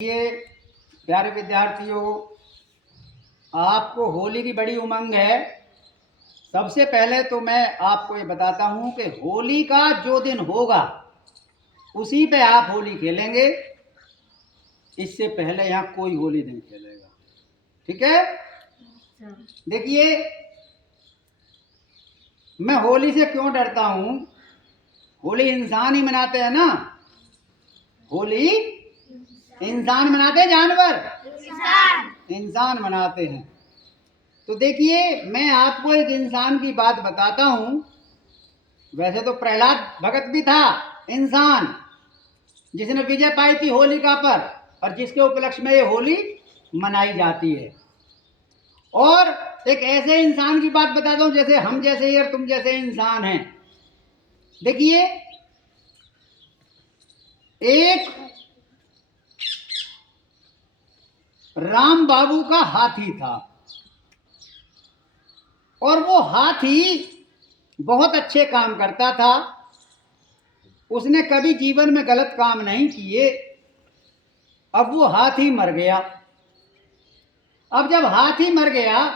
ये प्यारे विद्यार्थियों, आपको होली की बड़ी उमंग है। सबसे पहले तो मैं आपको ये बताता हूँ कि होली का जो दिन होगा उसी पे आप होली खेलेंगे। इससे पहले यहाँ कोई होली नहीं खेलेगा, ठीक है? देखिए, मैं होली से क्यों डरता हूँ। होली इंसान ही मनाते हैं ना। होली इंसान मनाते हैं, जानवर इंसान मनाते हैं। तो देखिए, मैं आपको एक इंसान की बात बताता हूँ। वैसे तो प्रहलाद भगत भी था इंसान, जिसने विजय पाई थी होलिका पर, और जिसके उपलक्ष्य में ये होली मनाई जाती है। और एक ऐसे इंसान की बात बताता हूँ जैसे हम जैसे ही और तुम जैसे इंसान हैं। देखिए, एक राम बाबू का हाथी था, और वो हाथी बहुत अच्छे काम करता था। उसने कभी जीवन में गलत काम नहीं किए। अब वो हाथी मर गया। अब जब हाथी मर गया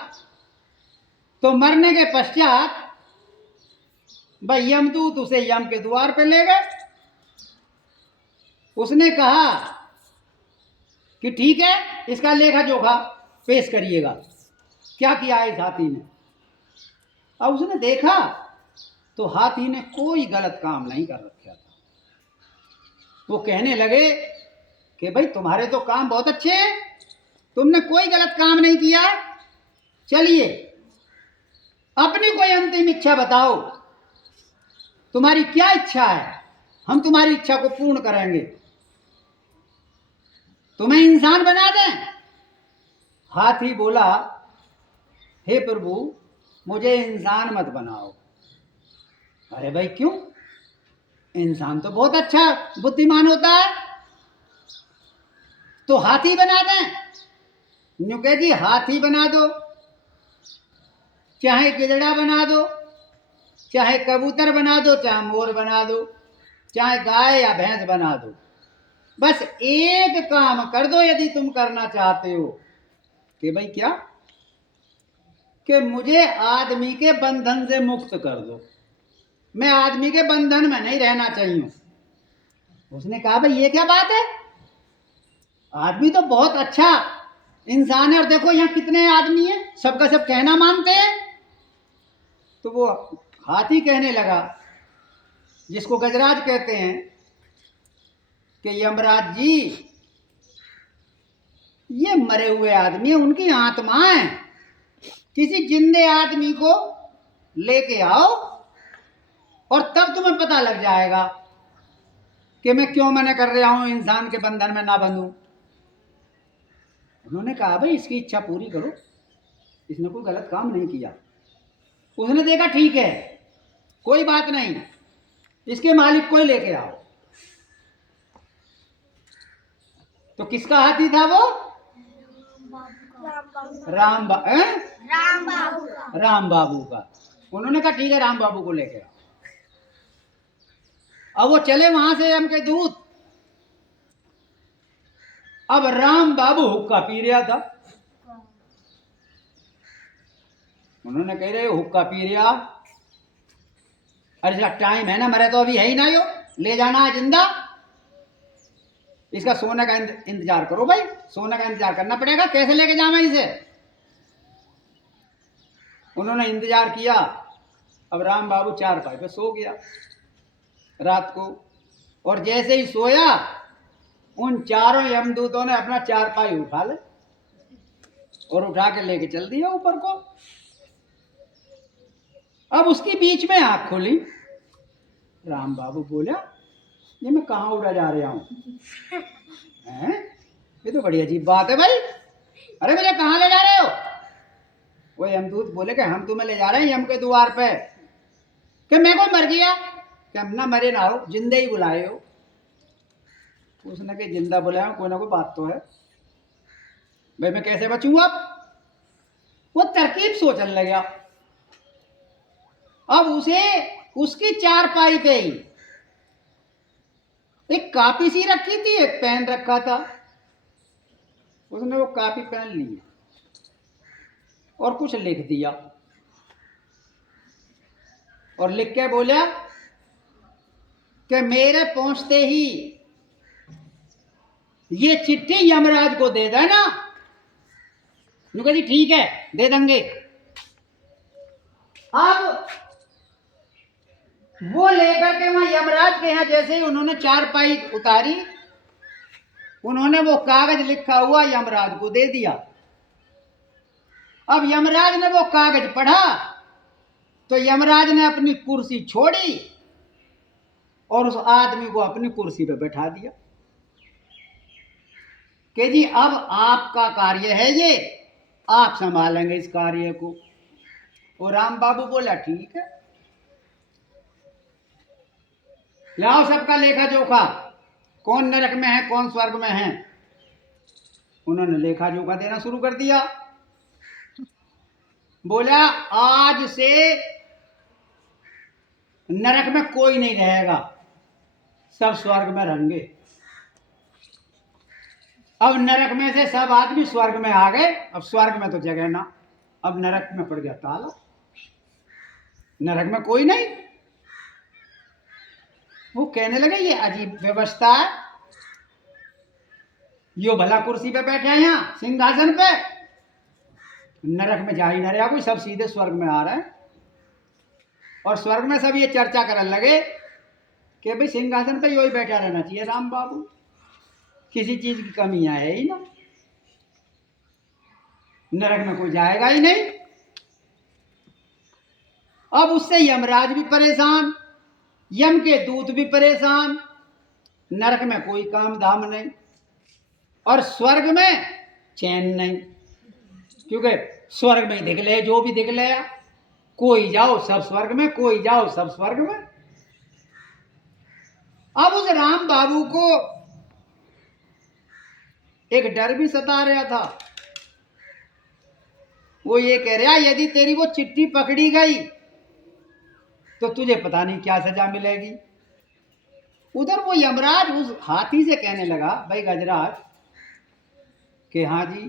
तो मरने के पश्चात भाई यमदूत उसे यम के द्वार पे ले गए। उसने कहा कि ठीक है, इसका लेखा जोखा पेश करिएगा, क्या किया इस हाथी ने। अब उसने देखा तो हाथी ने कोई गलत काम नहीं कर रखा था। वो कहने लगे कि भाई तुम्हारे तो काम बहुत अच्छे हैं, तुमने कोई गलत काम नहीं किया। चलिए, अपनी कोई अंतिम इच्छा बताओ, तुम्हारी क्या इच्छा है, हम तुम्हारी इच्छा को पूर्ण करेंगे। तुम्हें इंसान बना दें। हाथी बोला, हे प्रभु, मुझे इंसान मत बनाओ। अरे भाई क्यों? इंसान तो बहुत अच्छा बुद्धिमान होता है। तो हाथी बना दें। यूं कह जी, हाथी बना दो, चाहे गिदड़ा बना दो, चाहे कबूतर बना दो, चाहे मोर बना दो, चाहे गाय या भैंस बना दो। बस एक काम कर दो यदि तुम करना चाहते हो। कि भाई क्या? कि मुझे आदमी के बंधन से मुक्त कर दो। मैं आदमी के बंधन में नहीं रहना चाहिए। उसने कहा, भाई ये क्या बात है? आदमी तो बहुत अच्छा इंसान है, और देखो यहाँ कितने आदमी हैं, सबका सब कहना मानते हैं। तो वो हाथी कहने लगा, जिसको गजराज कहते हैं, कि यमराज जी, ये मरे हुए आदमी है, उनकी आत्माएं, किसी जिंदे आदमी को लेके आओ और तब तुम्हें पता लग जाएगा कि मैं क्यों मना कर रहा हूं इंसान के बंधन में ना बंधूं। उन्होंने कहा, भाई इसकी इच्छा पूरी करो, इसने कोई गलत काम नहीं किया। उसने देखा, ठीक है, कोई बात नहीं, इसके मालिक को ही लेके आओ। तो किसका हाथी था वो? राम बाबू का। उन्होंने कहा, ठीक है, राम बाबू को लेके आओ। अब वो चले वहां से यम के दूत। अब राम बाबू हुक्का पी रहा था। उन्होंने कह रहे, हुक्का पी रहा, अरे टाइम है ना, मरे तो अभी है ही ना, यो ले जाना है जिंदा। इसका सोने का इंतजार करो भाई, सोने का इंतजार करना पड़ेगा, कैसे लेके जाऊं इसे। उन्होंने इंतजार किया। अब राम बाबू चारपाई पे सो गया रात को, और जैसे ही सोया, उन चारों यमदूतों ने अपना चारपाई उठा ले और उठा के लेके चल दिया ऊपर को। अब उसकी बीच में आंख खोली। राम बाबू बोला, ये मैं कहाँ उड़ा जा रहा हूँ? ये तो बड़ी अजीब बात है भाई। अरे मुझे कहाँ ले जा रहे हो? वो यमदूत बोले कि हम तुम्हें ले जा रहे हैं यम के द्वार पे। कि मैं कोई मर गया? कि हम ना मरे ना हो, जिंदे ही बुलाए हो। उसने कि जिंदा बुलाया, कोई ना कोई बात तो है भाई, मैं कैसे बचूं अब? वो तरकीब सोचने लगा। अब उसे उसकी चारपाई पे ही एक कापी सी रखी थी, एक पेन रखा था। उसने वो कॉपी पेन ली और कुछ लिख दिया और लिख के बोला कि मेरे पहुंचते ही ये चिट्ठी यमराज को दे देना। जी ठीक है, दे देंगे। अब वो लेकर के वहां यमराज के यहाँ जैसे ही उन्होंने चारपाई उतारी, उन्होंने वो कागज लिखा हुआ यमराज को दे दिया। अब यमराज ने वो कागज पढ़ा तो यमराज ने अपनी कुर्सी छोड़ी और उस आदमी को अपनी कुर्सी पे बैठा दिया कि जी अब आपका कार्य है ये, आप संभालेंगे इस कार्य को। और राम बाबू बोला ठीक है, लाओ सबका लेखा जोखा, कौन नरक में है कौन स्वर्ग में है। उन्होंने लेखा जोखा देना शुरू कर दिया। बोला आज से नरक में कोई नहीं रहेगा, सब स्वर्ग में रहेंगे। अब नरक में से सब आदमी स्वर्ग में आ गए। अब स्वर्ग में तो जगह ना, अब नरक में पड़ गया ताला, नरक में कोई नहीं। वो कहने लगे ये अजीब व्यवस्था है, यो भला कुर्सी पे बैठे हैं यहाँ सिंहासन पे, नरक में जा ही न रहा कोई, सब सीधे स्वर्ग में आ रहे हैं। और स्वर्ग में सब ये चर्चा करने लगे कि भाई सिंहासन पे यो ही बैठा रहना चाहिए राम बाबू, किसी चीज की कमी है ही ना, नरक में कोई जाएगा ही नहीं। अब उससे यमराज भी परेशान, यम के दूत भी परेशान, नरक में कोई काम धाम नहीं और स्वर्ग में चैन नहीं, क्योंकि स्वर्ग में दिख ले जो भी दिख ले, कोई जाओ सब स्वर्ग में, कोई जाओ सब स्वर्ग में। अब उस राम बाबू को एक डर भी सता रहा था। वो ये कह रहा यदि तेरी वो चिट्ठी पकड़ी गई तो तुझे पता नहीं क्या सजा मिलेगी। उधर वो यमराज उस हाथी से कहने लगा, भाई गजराज कि हाँ जी,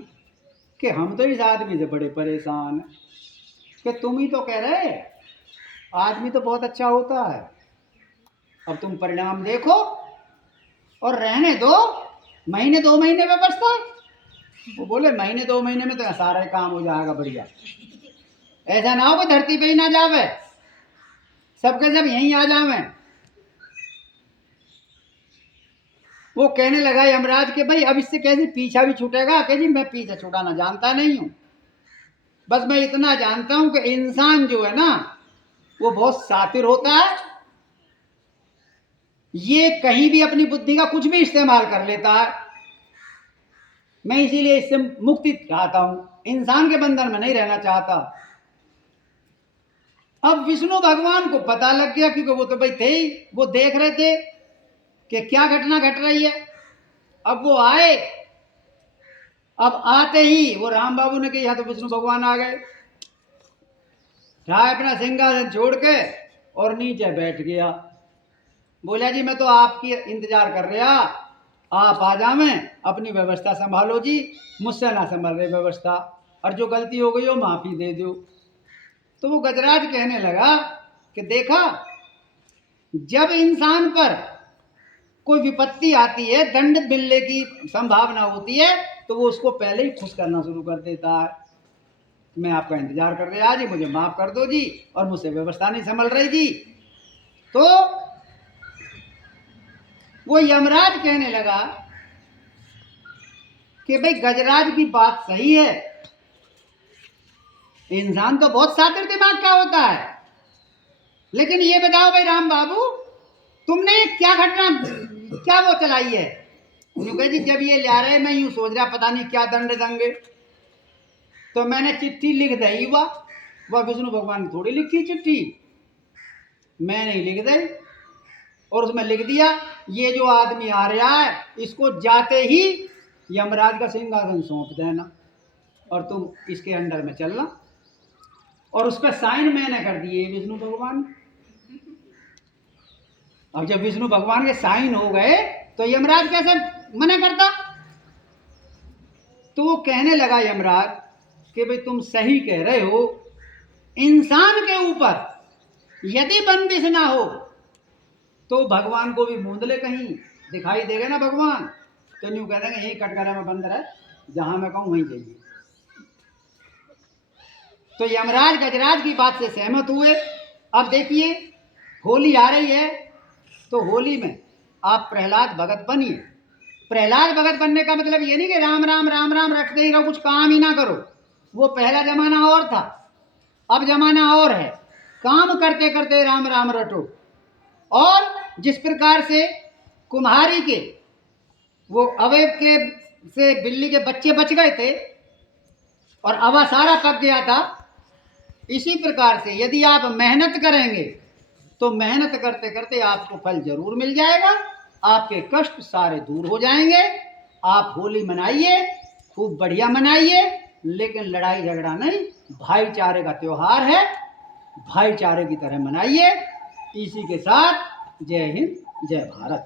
कि हम तो इस आदमी से बड़े परेशान हैं, कि तुम ही तो कह रहे आदमी तो बहुत अच्छा होता है, अब तुम परिणाम देखो और रहने दो महीने 2 महीने व्यवस्था। वो बोले महीने 2 महीने में तो सारा काम हो जाएगा बढ़िया, ऐसा ना हो कि धरती पे ही ना जावे, सबके सब यहीं आ जावे। वो कहने लगा यमराज के भाई अब इससे कैसे पीछा भी छूटेगा, कि जी मैं पीछा छुड़ाना जानता नहीं हूं, बस मैं इतना जानता हूं कि इंसान जो है ना वो बहुत शातिर होता है, ये कहीं भी अपनी बुद्धि का कुछ भी इस्तेमाल कर लेता है। मैं इसीलिए इससे मुक्ति चाहता हूं, इंसान के बंधन में नहीं रहना चाहता। अब विष्णु भगवान को पता लग गया, क्योंकि वो तो भाई थे ही, वो देख रहे थे कि क्या घटना घट रही है। अब वो आए, अब आते ही वो राम बाबू ने कहा तो विष्णु भगवान आ गए, राय अपना सिंहासन छोड़ के और नीचे बैठ गया। बोला जी मैं तो आपकी इंतजार कर रहा, आप आ जावे, अपनी व्यवस्था संभालो जी, मुझसे ना संभाल रहे व्यवस्था, और जो गलती हो गई हो माफी दे दो। तो वो गजराज कहने लगा कि देखा जब इंसान पर कोई विपत्ति आती है, दंड मिलने की संभावना होती है, तो वो उसको पहले ही खुश करना शुरू कर देता है। मैं आपका इंतजार कर रहा जी, मुझे माफ कर दो जी, और मुझसे व्यवस्था नहीं संभल रही जी। तो वो यमराज कहने लगा कि भाई गजराज की बात सही है, इंसान तो बहुत शातिर दिमाग का होता है, लेकिन ये बताओ भाई राम बाबू तुमने क्या घटना क्या वो चलाई है। उन्होंने जी जब ये ला रहे मैं यूं सोच रहा पता नहीं क्या दंड देंगे, तो मैंने चिट्ठी लिख दी। वह विष्णु भगवान ने थोड़ी लिखी चिट्ठी, मैंने ही लिख दी और उसमें लिख दिया ये जो आदमी आ रहा है इसको जाते ही यमराज का सिंहासन सौंप देना और तुम इसके अंडर में चलना। और उस पर साइन मैंने कर दिए विष्णु भगवान। अब जब विष्णु भगवान के साइन हो गए तो यमराज कैसे मना करता। तो वो कहने लगा यमराज कि भाई तुम सही कह रहे हो, इंसान के ऊपर यदि बंदिश ना हो तो भगवान को भी मूंद ले, कहीं दिखाई देगा ना भगवान, तो न्यू कह देंगे यही कटघरे में बंद रहे, जहां मैं कहूं वहीं जाइए। तो यमराज गजराज की बात से सहमत हुए। अब देखिए होली आ रही है, तो होली में आप प्रहलाद भगत बनिए। प्रहलाद भगत बनने का मतलब ये नहीं कि राम राम राम राम रटते ही रहो, कुछ काम ही ना करो। वो पहला जमाना और था, अब जमाना और है। काम करते करते राम राम रटो। और जिस प्रकार से कुम्हारी के वो अवयव के से बिल्ली के बच्चे बच गए थे और अवा सारा पक गया था, इसी प्रकार से यदि आप मेहनत करेंगे तो मेहनत करते करते आपको फल जरूर मिल जाएगा, आपके कष्ट सारे दूर हो जाएंगे। आप होली मनाइए, खूब बढ़िया मनाइए, लेकिन लड़ाई झगड़ा नहीं, भाईचारे का त्योहार है, भाईचारे की तरह मनाइए। इसी के साथ जय हिंद, जय भारत।